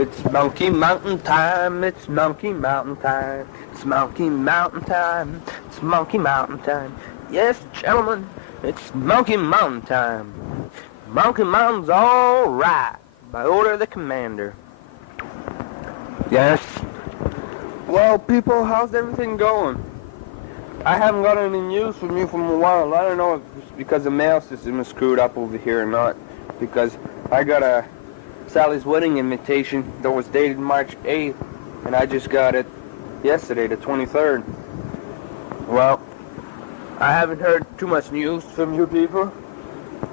It's Monkey Mountain time, it's Monkey Mountain time, it's Monkey Mountain time, it's Monkey Mountain time. Yes, gentlemen, it's Monkey Mountain time. Monkey Mountain's all right, by order of the commander. Yes. Well, people, how's everything going? I haven't got any news from you from a while. I don't know if it's because the mail system is screwed up over here or not, because I got a Sally's wedding invitation that was dated March 8th, and I just got it yesterday, the 23rd. Well, I haven't heard too much news from you people,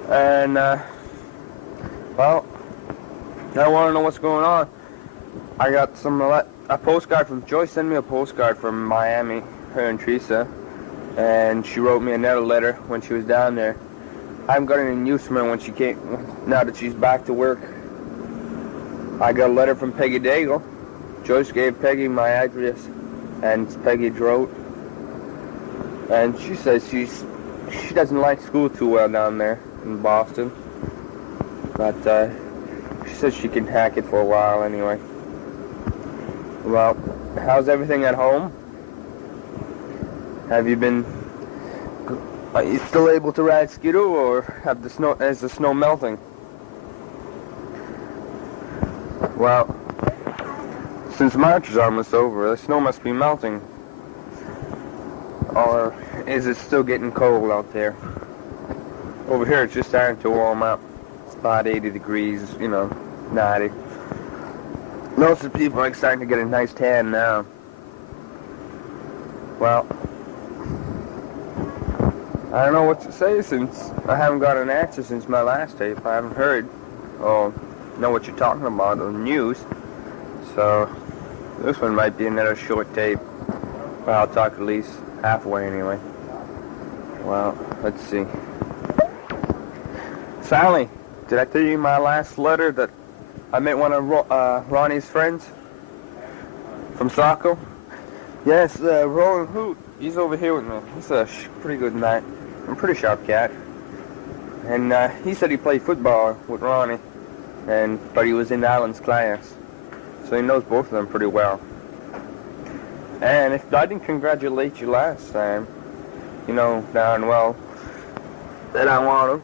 and, well, I want to know what's going on. I got a postcard from Joyce, sent me a postcard from Miami, her and Teresa, and she wrote me another letter when she was down there. I haven't got any news from her when she came, now that she's back to work. I got a letter from Peggy Daigle. Joyce gave Peggy my address, and Peggy wrote. And she says she doesn't like school too well down there in Boston. But she says she can hack it for a while anyway. Well, how's everything at home? Are you still able to ride skidoo, or is the snow melting? Well, since March is almost over, the snow must be melting. Or is it still getting cold out there? Over here it's just starting to warm up. It's about 80 degrees, 90. Most of the people are starting to get a nice tan now. Well, I don't know what to say since I haven't got an answer since my last tape. I haven't heard or know what you're talking about on the news. So this one might be another short tape. Well, I'll talk at least halfway anyway. Well, let's see. Sally, did I tell you my last letter that I met one of Ronnie's friends from Saco? Yes, Roland Hoot. He's over here with me. He's a pretty good man. I'm a pretty sharp cat. And he said he played football with Ronnie, but he was in Alan's class. So he knows both of them pretty well. And if I didn't congratulate you last time, darn well that I want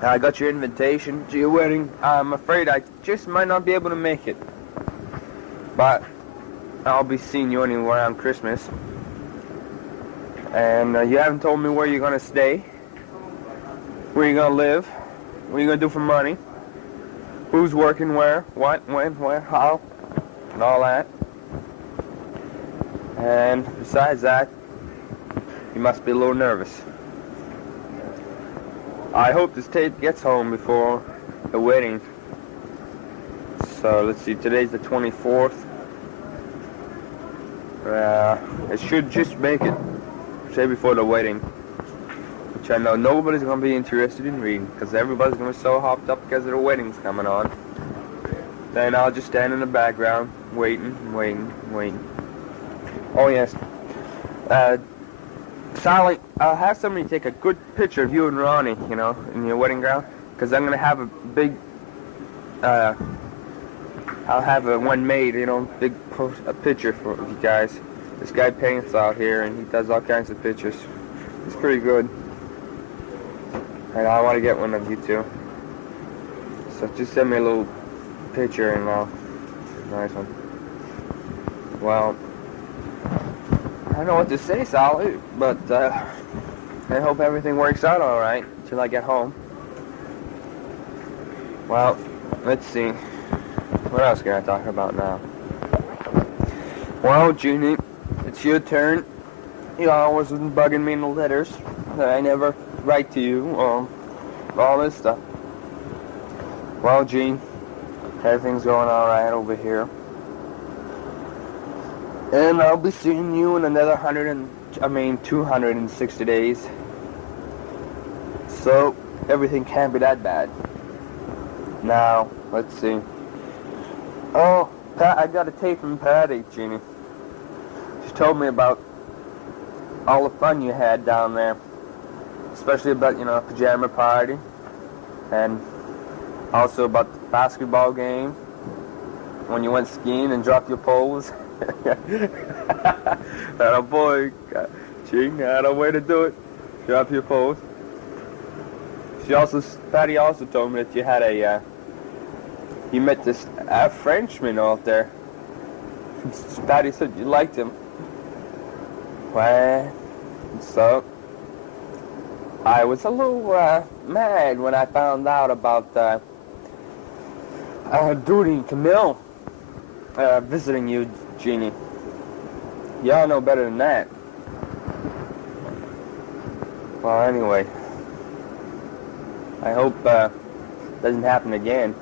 to. I got your invitation to your wedding. I'm afraid I just might not be able to make it. But I'll be seeing you anywhere around Christmas. And you haven't told me where you're going to stay, where you're going to live, what you're going to do for money, who's working where, what, when, where, how, and all that. And besides that, you must be a little nervous. I hope this tape gets home before the wedding. So let's see, today's the 24th. It should just make it, say, before the wedding. Which I know nobody's going to be interested in reading, because everybody's going to be so hopped up because their wedding's coming on. Then I'll just stand in the background, waiting. Oh, yes. Sally, I'll have somebody take a good picture of you and Ronnie, in your wedding gown, because I'm going to have a big, I'll have one made, big a picture for you guys. This guy paints out here, and he does all kinds of pictures. He's pretty good. And I want to get one of you too. So just send me a little picture, and nice one. Well, I don't know what to say, Sally, but I hope everything works out all right till I get home. Well, let's see. What else can I talk about now? Well, Jeannie, it's your turn. You always been bugging me in the letters that I never write to you, all this stuff. Well, Jean, everything's going all right over here. And I'll be seeing you in another 260 days. So, everything can't be that bad. Now, let's see. Oh, I got a tape from Patty, Jeannie. She told me about all the fun you had down there. Especially about, pajama party. And also about the basketball game. when you went skiing and dropped your poles. Atta boy, Ching, had a way to do it. Drop your poles. Patty also told me that you had you met this Frenchman out there. Patty said you liked him. Well, so I was a little mad when I found out about Duty and Camille visiting you, Jeannie. Y'all know better than that. Well, anyway, I hope it doesn't happen again,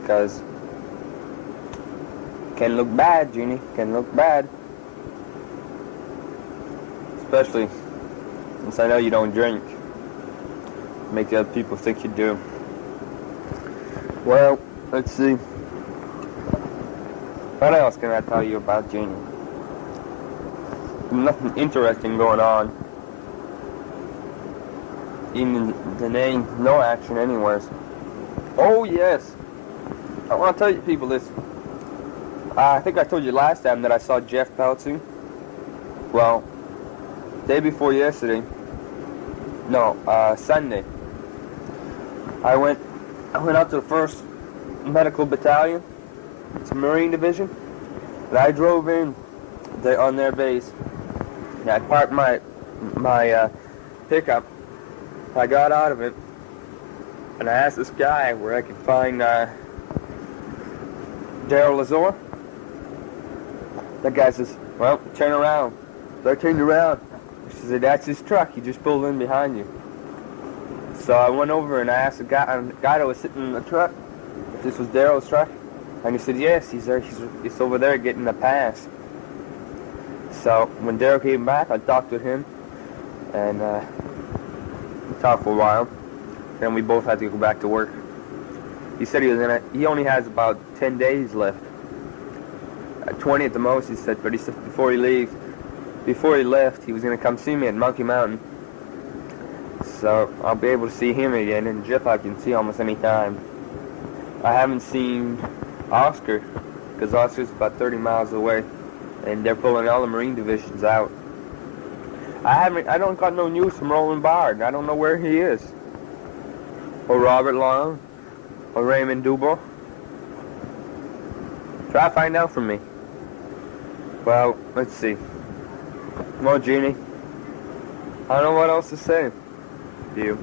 because can look bad, Jeannie, can look bad. Especially since I know you don't drink. Make the other people think you do. Well, let's see. What else can I tell you about Jeannie? Nothing interesting going on. Even there ain't no action anywhere. Oh yes, I want to tell you people this. I think I told you last time that I saw Jeff Peltzy. Well, day before yesterday. No, Sunday. I went out to the 1st Medical Battalion. It's a Marine Division. And I drove in on their base. And I parked my pickup. I got out of it. And I asked this guy where I could find Daryl Lazor. That guy says, well, turn around. So I turned around. She said, that's his truck. He just pulled in behind you. So I went over and I asked the guy that was sitting in the truck if this was Daryl's truck. And he said, yes, he's there. He's over there getting a pass. So when Daryl came back, I talked with him. And we talked for a while. Then we both had to go back to work. He said he only has about 10 days left. 20 at the most, he said. But he said before he left, he was going to come see me at Monkey Mountain. So I'll be able to see him again, and Jeff I can see almost any time. I haven't seen Oscar, because Oscar's about 30 miles away, and they're pulling all the Marine divisions out. I don't got no news from Roland Bard. I don't know where he is. Or Robert Long, or Raymond Dubois. Try to find out from me. Well, let's see. Well, Jeannie, I don't know what else to say to you.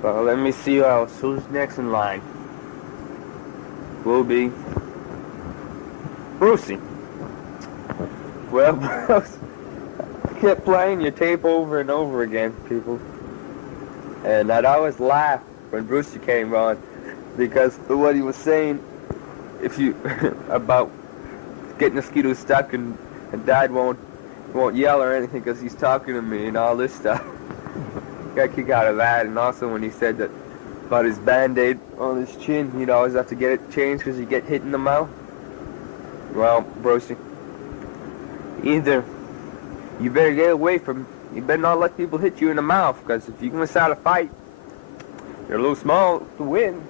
So let me see who's next in line. Will be Brucey. Well, Bruce, I kept playing your tape over and over again, people. And I'd always laugh when Brucey came on, because of what he was saying, about getting mosquitoes stuck and Dad won't yell or anything because he's talking to me and all this stuff. Got a kick out of that. And also when he said that about his Band-Aid on his chin, he'd always have to get it changed because he'd get hit in the mouth. Well, Brucey, either you better get away from, you better not let people hit you in the mouth, because if you're going to start a fight, you're a little small to win.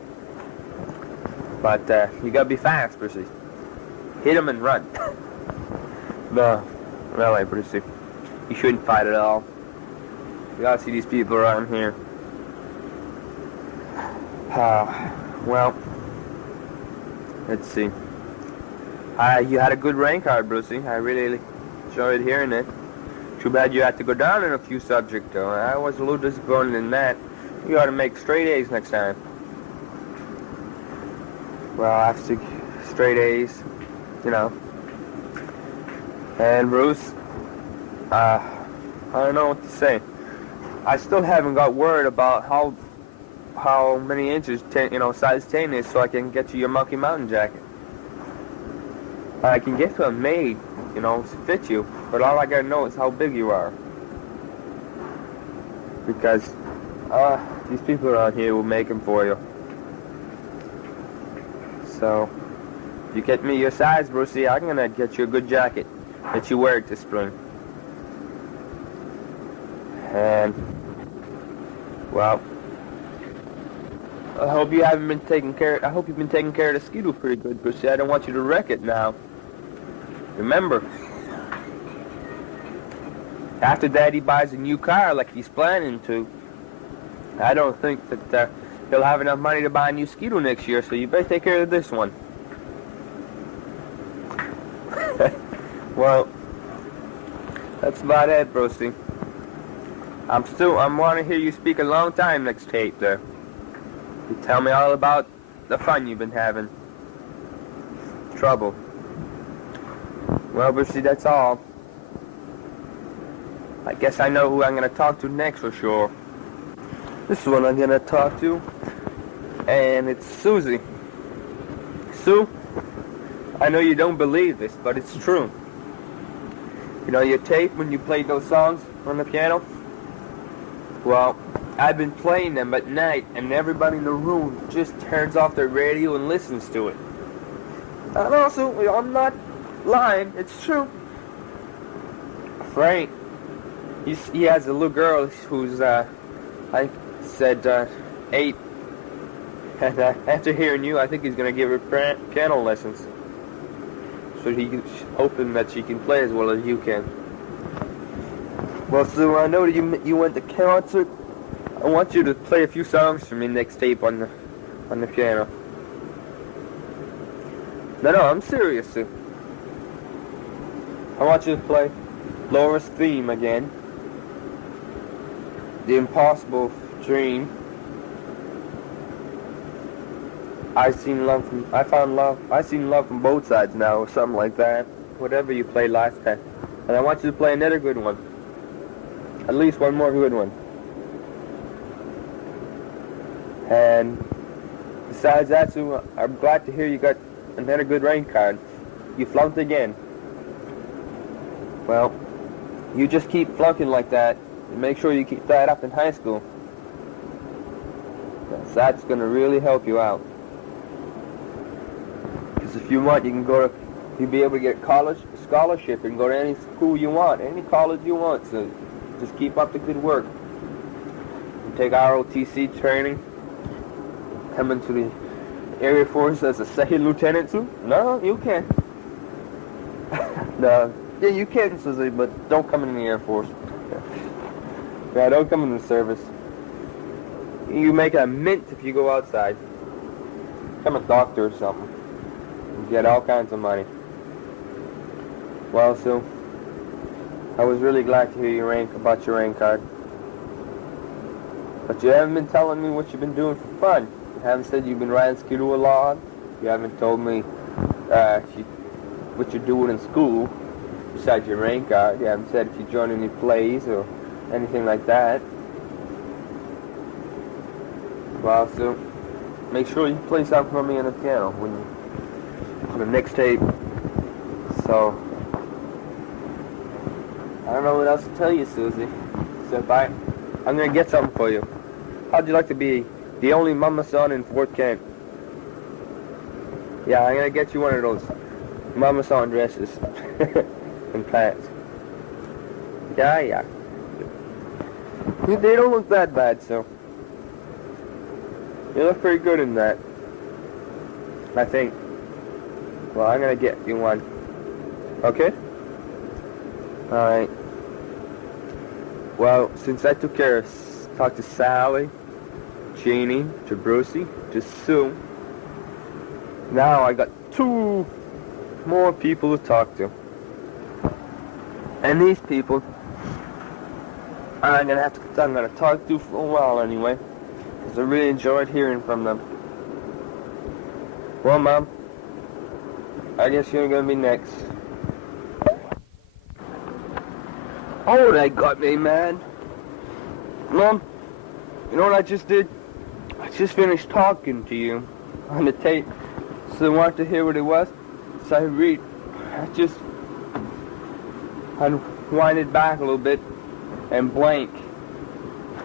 But you got to be fast, Brucey. Hit him and run. No, really, Brucey. You shouldn't fight at all. You got to see these people around here. Well, let's see. You had a good rank card, Brucey. I really enjoyed hearing it. Too bad you had to go down in a few subjects, though. I was a little disappointed in that. You ought to make straight A's next time. Well, I have to straight A's, you know. And Bruce, I don't know what to say. I still haven't got word about how many inches, size 10 is, so I can get you your Monkey Mountain jacket. I can get one made, to fit you, but all I gotta know is how big you are. Because these people around here will make them for you. So, if you get me your size, Brucey, I'm gonna get you a good jacket that you wear it this spring. And, well, I hope you haven't been taking care. I hope you've been taking care of the Skidoo pretty good, Brucey. I don't want you to wreck it now. Remember, after Daddy buys a new car like he's planning to, I don't think that he'll have enough money to buy a new Skidoo next year. So you better take care of this one. Well, that's about it, Brucey. I want to hear you speak a long time next tape there. You tell me all about the fun you've been having. Trouble. Well, Brucey, that's all. I guess I know who I'm going to talk to next for sure. This is what I'm going to talk to. And it's Susie. Sue, I know you don't believe this, but it's true. You know your tape when you played those songs on the piano? Well, I've been playing them at night, and everybody in the room just turns off their radio and listens to it. And also, I'm not lying, it's true. Frank, he has a little girl who's, I said, 8. And after hearing you, I think he's going to give her piano lessons. So he's hoping that she can play as well as you can. Well, Sue, I know that you went to concert. I want you to play a few songs for me next tape on the piano. No, I'm serious, Sue. I want you to play Laura's theme again. The Impossible Dream. I seen love from both sides now, or something like that. Whatever you played last time. And I want you to play another good one. At least one more good one. And besides that, Sue, I'm glad to hear you got another good rank card. You flunked again. Well, you just keep flunking like that, and make sure you keep that up in high school. That's going to really help you out. Because if you want, you'll be able to get a scholarship and go to any school you want, any college you want. So just keep up the good work. You take ROTC training, come into the Air Force as a second lieutenant too? No, you can't. No, yeah, you can, Susie, but don't come in the Air Force. Yeah, don't come in the service. You make a mint if you go outside. Become a doctor or something. You get all kinds of money. Well, Sue, I was really glad to hear about your rank card. But you haven't been telling me what you've been doing for fun. You haven't said you've been riding Skidoo a lot. You haven't told me what you're doing in school besides your rank card. You haven't said if you join any plays or anything like that. Well, Sue, make sure you play something for me on the piano on the next tape. So, I don't know what else to tell you, Susie. Except I'm going to get something for you. How'd you like to be the only mama son in Fort Kent? Yeah, I'm going to get you one of those mama son dresses and pants. Yeah. They don't look that bad, so. You look pretty good in that, I think. Well, I'm going to get you one. Okay? Alright. Well, since I talked to Sally, Jeannie, to Brucey, to Sue, now I got 2 more people to talk to. And these people, I'm going to talk to for a while anyway, because I really enjoyed hearing from them. Well, Mom, I guess you're going to be next. Oh, that got me, man. Mom, you know what I just did? I just finished talking to you on the tape. So I wanted to hear what it was. So I just winded back a little bit and blank.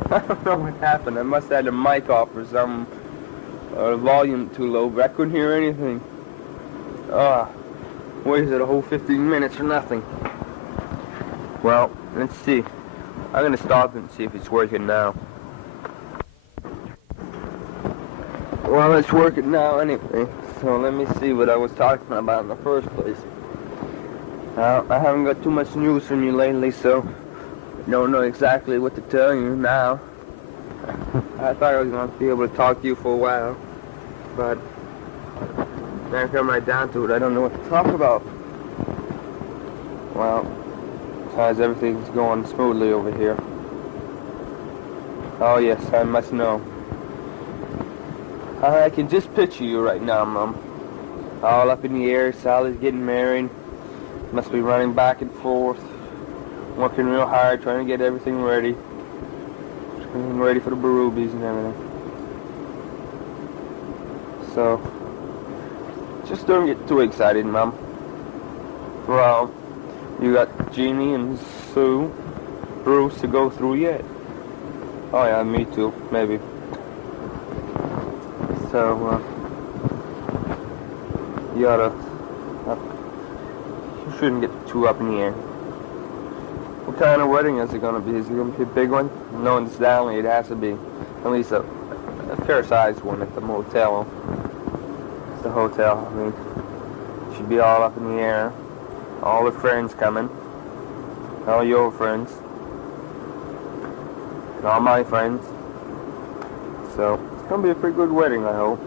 I don't know what happened. I must have had the mic off or something, or the volume too low, but I couldn't hear anything. Wasted a whole 15 minutes for nothing. Well, let's see. I'm going to stop and see if it's working now. Well, it's working now anyway. So let me see what I was talking about in the first place. I haven't got too much news from you lately, so I don't know exactly what to tell you now. I thought I was going to be able to talk to you for a while, but when I come right down to it, I don't know what to talk about. Well, besides everything's going smoothly over here. Oh yes, I must know. I can just picture you right now, Mom. All up in the air, Sally's getting married. Must be running back and forth, working real hard, trying to get everything ready. Getting ready for the Barubies and everything. So, just don't get too excited, Mom. Well, you got Jeannie and Sue, Bruce to go through yet. Oh yeah, me too, maybe. So, you shouldn't get too up in the air. What kind of wedding is it going to be? Is it going to be a big one? Knowing Stanley, it has to be at least a fair-sized one at the motel. It's the hotel, I mean. It should be all up in the air. All the friends coming. All your friends. And all my friends. So, it's going to be a pretty good wedding, I hope.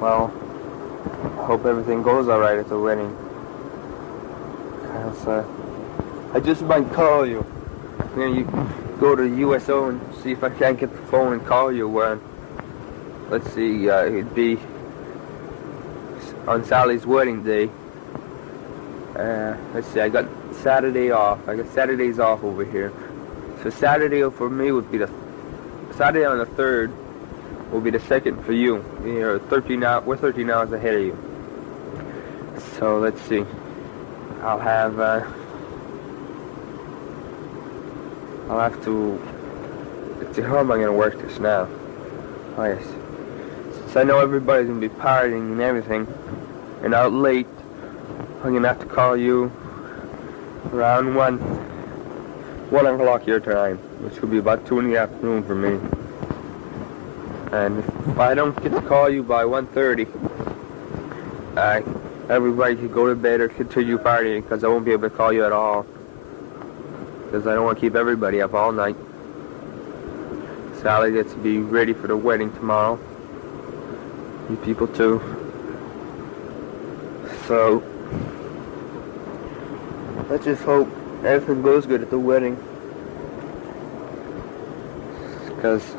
Well, I hope everything goes alright at the wedding. Cause, I just might call you. You go to USO and see if I can't get the phone and call you when, let's see, it'd be on Sally's wedding day. Let's see, I got Saturday off. I got Saturdays off over here. So Saturday for me would be Saturday on the 3rd will be the 2nd for you. We're 13 hours ahead of you. So let's see. I'll have to, let's see, how am I going to work this now? Oh yes. Since I know everybody's going to be partying and everything, and out late, I'm going to have to call you around 1 o'clock your time, which will be about 2 in the afternoon for me. And if I don't get to call you by 1:30, everybody can go to bed or continue partying, because I won't be able to call you at all. Because I don't want to keep everybody up all night. Sally gets to be ready for the wedding tomorrow. You people too. So, let's just hope everything goes good at the wedding. Because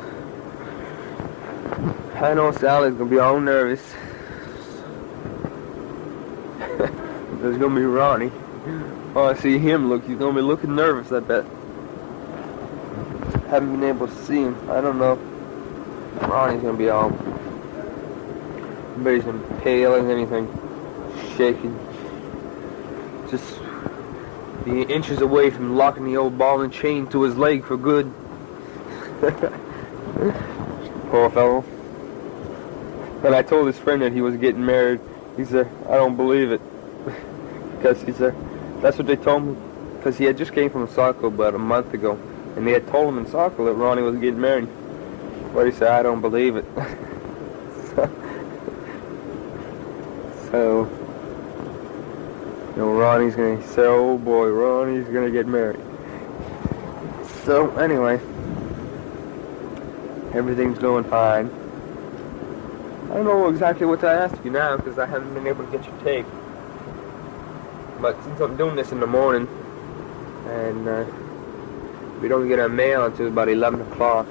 I know Sally's going to be all nervous. There's going to be Ronnie. Oh, I see him look. He's going to be looking nervous, I bet. Haven't been able to see him. I don't know. Ronnie's going to be all... Everybody's going to be pale as anything. Shaking. Just be inches away from locking the old ball and chain to his leg for good. Poor fellow. And I told his friend that he was getting married. He said, I don't believe it. Because he said, that's what they told me. Because he had just came from Saco about a month ago. And they had told him in Saco that Ronnie was getting married. But he said, I don't believe it. So, you know, Ronnie's going to say, oh boy, Ronnie's going to get married. So, anyway, everything's going fine. I don't know exactly what to ask you now because I haven't been able to get your tape. But since I'm doing this in the morning, and we don't get our mail until about 11 o'clock,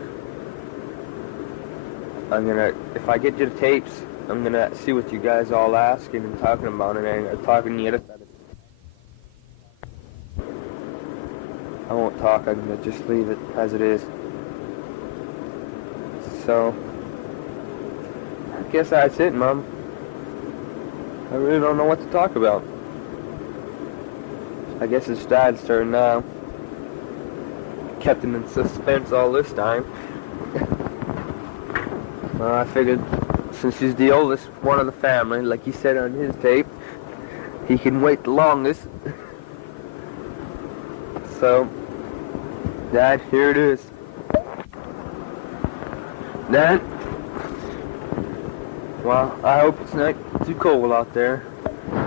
if I get your tapes, I'm going to see what you guys all asking and talking about, and then talking to the other side. I won't talk, I'm going to just leave it as it is. So, I guess that's it, Mom. I really don't know what to talk about. I guess it's Dad's turn now. Kept him in suspense all this time. Well, I figured since he's the oldest one of the family, like he said on his tape, he can wait the longest. So, Dad, here it is. Then, well, I hope it's not too cold out there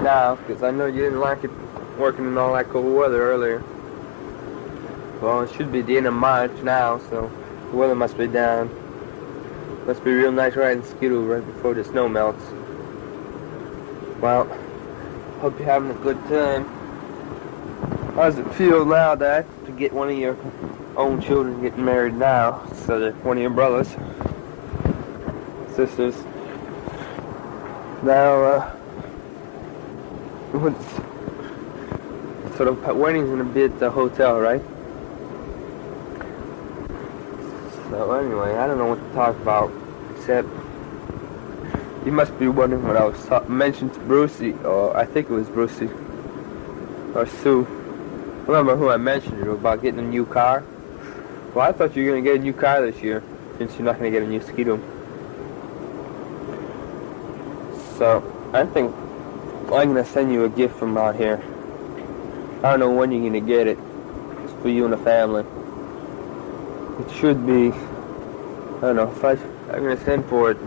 now, because I know you didn't like it working in all that cold weather earlier. Well, it should be the end of March now, so the weather must be down. Must be real nice riding Skidoo right before the snow melts. Well, hope you're having a good time. How does it feel now, Dad, to get one of your own children getting married now, so that one of your brothers, sisters? Now, so the wedding's gonna be at the hotel, right? So anyway, I don't know what to talk about, except you must be wondering what I was mentioned to Brucey, or I think it was Brucey, or Sue. I remember who I mentioned it about getting a new car. Well, I thought you were going to get a new car this year, since you're not going to get a new Skidoo. So, I think I'm going to send you a gift from out here. I don't know when you're going to get it. It's for you and the family. It should be, I don't know, I'm going to send for it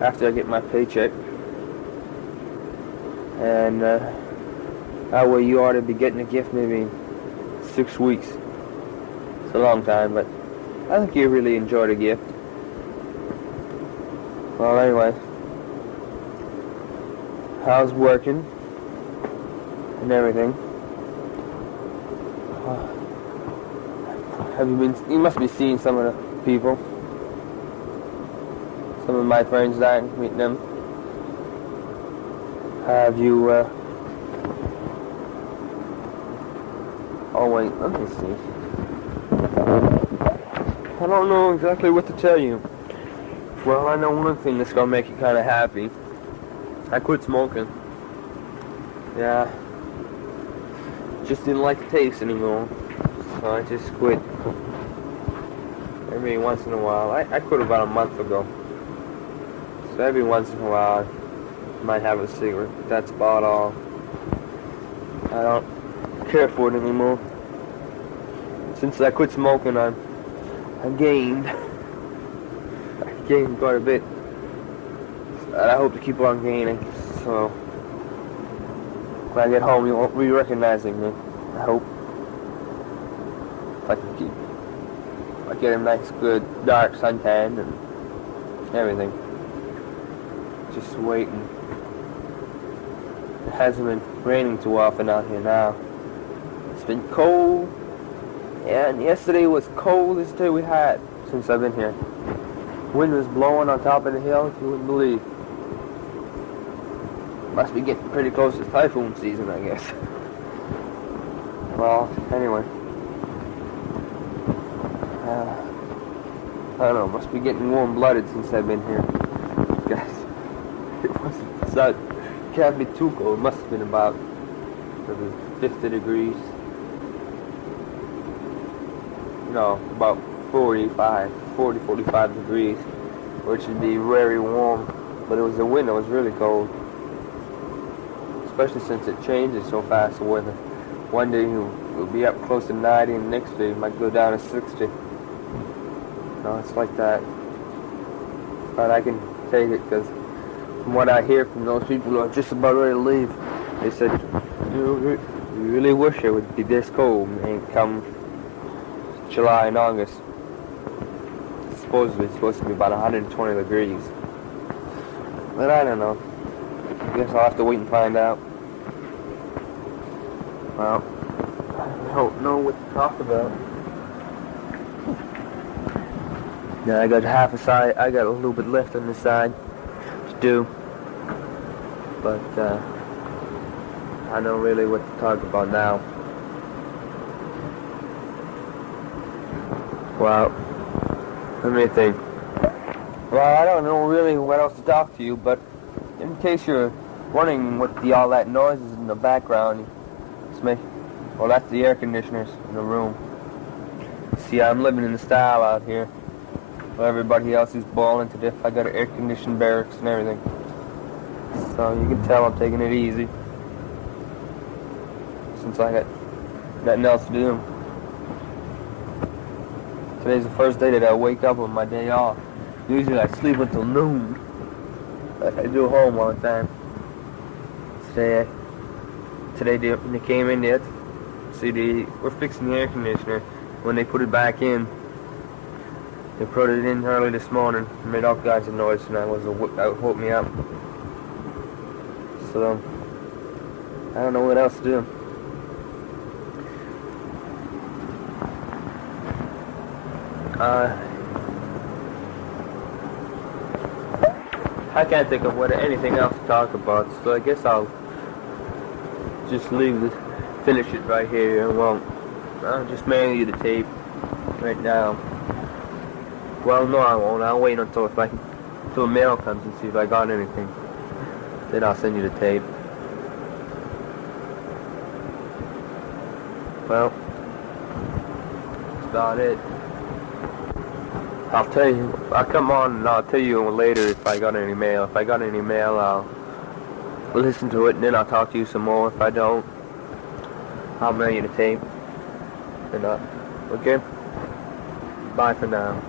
after I get my paycheck. And that way you ought to be getting a gift maybe in 6 weeks. It's a long time, but I think you really enjoy the gift. Well, anyway, how's working and everything? Have you been? You must be seeing some of the people. Some of my friends that meeting them. Have you? Oh wait, let me see. I don't know exactly what to tell you. Well, I know one thing that's gonna make you kind of happy. I quit smoking. Yeah. Just didn't like the taste anymore. So I just quit. Every once in a while. I quit about a month ago. So every once in a while I might have a cigarette. But that's about all. I don't care for it anymore. Since I quit smoking, I gained quite a bit. And I hope to keep on gaining. So when I get home, you won't be recognizing me. I hope. If I can I get a nice, good, dark suntan and everything. Just waiting. It hasn't been raining too often out here now. It's been cold. And yesterday was coldest day we had since I've been here. Wind was blowing on top of the hill, you wouldn't believe. Must be getting pretty close to typhoon season, I guess. Well, anyway. I don't know, must be getting warm-blooded since I've been here. Guys, can't be too cold. It must have been about 50 degrees. No, about 45 degrees, which would be very warm. But it was the wind that was really cold. Especially since it changes so fast, the weather. One day it'll be up close to 90, and the next day it might go down to 60. No, it's like that. But I can take it, because from what I hear from those people who are just about ready to leave, they said, you really wish it would be this cold and come July and August. Supposedly it's supposed to be about 120 degrees. But I don't know. I guess I'll have to wait and find out. Well, I don't know what to talk about. Yeah, I got half a side. I got a little bit left on this side to do. But I don't really what to talk about now. Well, let me think. Well, I don't know really what else to talk to you, but in case you're wondering what all that noise is in the background, it's me. Well, that's the air conditioners in the room. See, I'm living in the style out here. Well, everybody else is balling to death. I got an air-conditioned barracks and everything. So you can tell I'm taking it easy. Since I got nothing else to do. Today's the first day that I wake up on my day off. Usually I sleep until noon, like I do home all the time. Today they came in yet. See, we're fixing the air conditioner. When they put it back in, they put it in early this morning, made all kinds of noise, and that woke me up. So I don't know what else to do. I can't think of anything else to talk about, so I guess I'll just finish it right here, and I'll just mail you the tape right now. Well, no, I won't. I'll wait until a mail comes and see if I got anything. Then I'll send you the tape. Well, that's about it. I'll come on and I'll tell you later if I got any mail. If I got any mail, I'll listen to it and then I'll talk to you some more. If I don't, I'll mail you the tape. Okay? Bye for now.